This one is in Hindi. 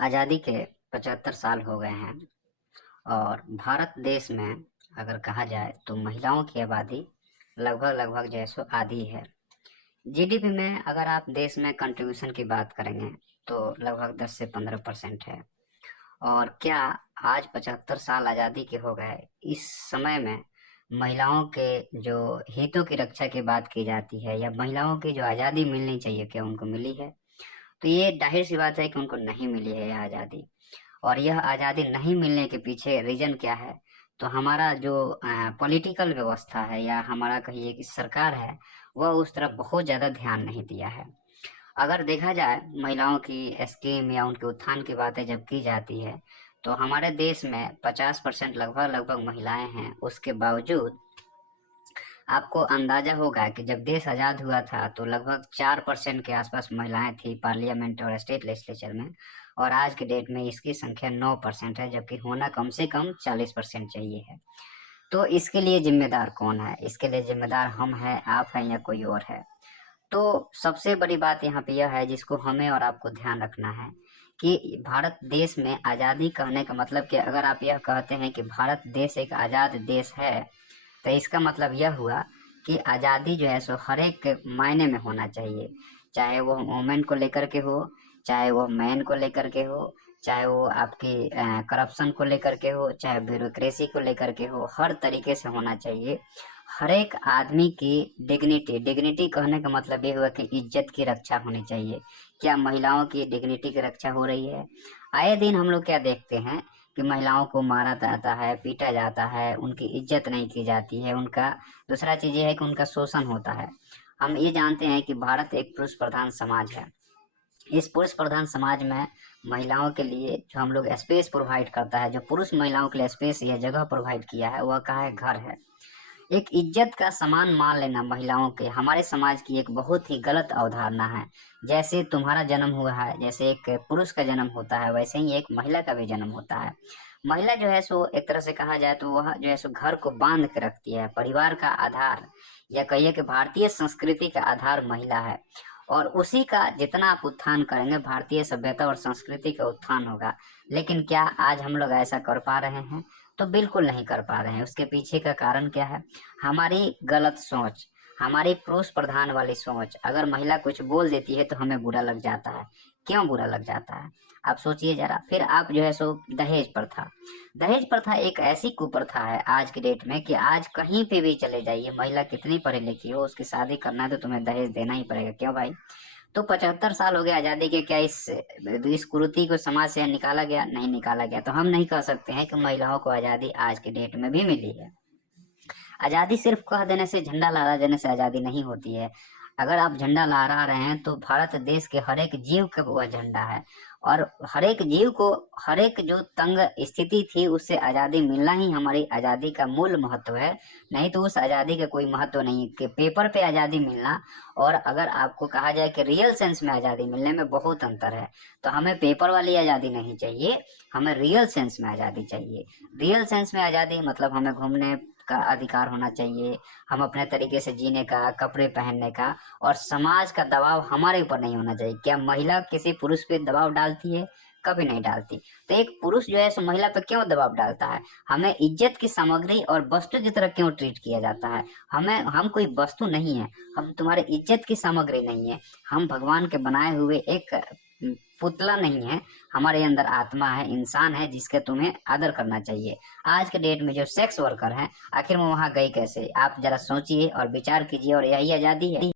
आज़ादी के 75 साल हो गए हैं और भारत देश में अगर कहा जाए तो महिलाओं की आबादी लगभग लगभग जो है सो आधी है। जीडीपी में अगर आप देश में कंट्रीब्यूशन की बात करेंगे तो लगभग 10 से 15% है। और क्या आज 75 साल आज़ादी के हो गए, इस समय में महिलाओं के जो हितों की रक्षा की बात की जाती है या महिलाओं की जो आज़ादी मिलनी चाहिए, क्या उनको मिली है? तो ये जाहिर सी बात है कि उनको नहीं मिली है यह आज़ादी। और यह आज़ादी नहीं मिलने के पीछे रीजन क्या है? तो हमारा जो पॉलिटिकल व्यवस्था है या हमारा कहिए कि सरकार है, वह उस तरफ बहुत ज़्यादा ध्यान नहीं दिया है। अगर देखा जाए महिलाओं की स्कीम या उनके उत्थान की बातें जब की जाती है तो हमारे देश में 50% लगभग लगभग महिलाएं हैं। उसके बावजूद आपको अंदाजा होगा कि जब देश आज़ाद हुआ था तो लगभग 4% के आसपास महिलाएं थी पार्लियामेंट और स्टेट लेजिस्लेचर में। और आज के डेट में इसकी संख्या 9% है, जबकि होना कम से कम 40% चाहिए है। तो इसके लिए जिम्मेदार कौन है? इसके लिए जिम्मेदार हम हैं, आप हैं या कोई और है? तो सबसे बड़ी बात यहाँ पे यह है जिसको हमें और आपको ध्यान रखना है कि भारत देश में आज़ादी कहने का मतलब कि अगर आप यह कहते हैं कि भारत देश एक आज़ाद देश है तो इसका मतलब यह हुआ कि आज़ादी जो है सो हर एक के मायने में होना चाहिए। चाहे वो वोमेन को लेकर के हो, चाहे वो मैन को लेकर के हो, चाहे वो आपकी करप्शन को लेकर के हो, चाहे ब्यूरोक्रेसी को लेकर के हो, हर तरीके से होना चाहिए। हर एक आदमी की डिग्निटी डिग्निटी कहने का मतलब ये हुआ कि इज्जत की रक्षा होनी चाहिए। क्या महिलाओं की डिग्निटी की रक्षा हो रही है? आए दिन हम लोग क्या देखते हैं कि महिलाओं को मारा जाता है, पीटा जाता है, उनकी इज्जत नहीं की जाती है। उनका दूसरा चीज़ ये है कि उनका शोषण होता है। हम ये जानते हैं कि भारत एक पुरुष प्रधान समाज है। इस पुरुष प्रधान समाज में महिलाओं के लिए जो हम लोग स्पेस प्रोवाइड करता है, जो पुरुष महिलाओं के लिए स्पेस या जगह प्रोवाइड किया है, वह कहाँ है? घर है। एक इज्जत का सामान मान लेना महिलाओं के हमारे समाज की एक बहुत ही गलत अवधारणा है। जैसे तुम्हारा जन्म हुआ है, जैसे एक पुरुष का जन्म होता है, वैसे ही एक महिला का भी जन्म होता है। महिला जो है सो एक तरह से कहा जाए तो वह जो है सो घर को बांध के रखती है। परिवार का आधार या कहिए कि भारतीय संस्कृति का आधार महिला है। और उसी का जितना आप उत्थान करेंगे, भारतीय सभ्यता और संस्कृति का उत्थान होगा। लेकिन क्या आज हम लोग ऐसा कर पा रहे हैं? तो बिल्कुल नहीं कर पा रहे हैं। उसके पीछे का कारण क्या है? हमारी गलत सोच, हमारी पुरुष प्रधान वाली सोच। अगर महिला कुछ बोल देती है तो हमें बुरा लग जाता है। क्यों बुरा लग जाता है? आप सोचिए जरा। फिर आप जो है सो दहेज प्रथा। दहेज प्रथा एक ऐसी कुप्रथा है आज की डेट में कि आज कहीं पे भी चले जाइए, महिला कितनी पढ़ी लिखी हो, उसकी शादी करना है तो तुम्हें दहेज देना ही पड़ेगा। क्यों भाई? तो 75 साल हो गए आज़ादी के, क्या इस कुरीति को समाज से निकाला गया? नहीं निकाला गया। तो हम नहीं कह सकते हैं कि महिलाओं को आज़ादी आज के डेट में भी मिली है। आज़ादी सिर्फ कह देने से, झंडा लहरा देने से आज़ादी नहीं होती है। अगर आप झंडा लहरा रहे हैं तो भारत देश के हर एक जीव का वह झंडा है। और हर एक जीव को, हर एक जो तंग स्थिति थी उससे आज़ादी मिलना ही हमारी आज़ादी का मूल महत्व है। नहीं तो उस आज़ादी का कोई महत्व नहीं कि पेपर पे आज़ादी मिलना और अगर आपको कहा जाए कि रियल सेंस में आज़ादी मिलने में बहुत अंतर है। तो हमें पेपर वाली आज़ादी नहीं चाहिए, हमें रियल सेंस में आज़ादी चाहिए। रियल सेंस में आज़ादी मतलब हमें घूमने का अधिकार होना चाहिए, हम अपने तरीके से जीने का, कपड़े पहनने का, और समाज का दबाव हमारे ऊपर नहीं होना चाहिए। क्या महिला किसी पुरुष पे दबाव डालती है? कभी नहीं डालती। तो एक पुरुष जो है सो महिला पे क्यों दबाव डालता है? हमें इज्जत की सामग्री और वस्तु की तरह क्यों ट्रीट किया जाता है? हम कोई वस्तु नहीं है, हम तुम्हारे इज्जत की सामग्री नहीं है, हम भगवान के बनाए हुए एक पुतला नहीं है। हमारे अंदर आत्मा है, इंसान है, जिसके तुम्हें आदर करना चाहिए। आज के डेट में जो सेक्स वर्कर हैं, आखिर में वहां गई कैसे? आप जरा सोचिए और विचार कीजिए। और यही आज़ादी है।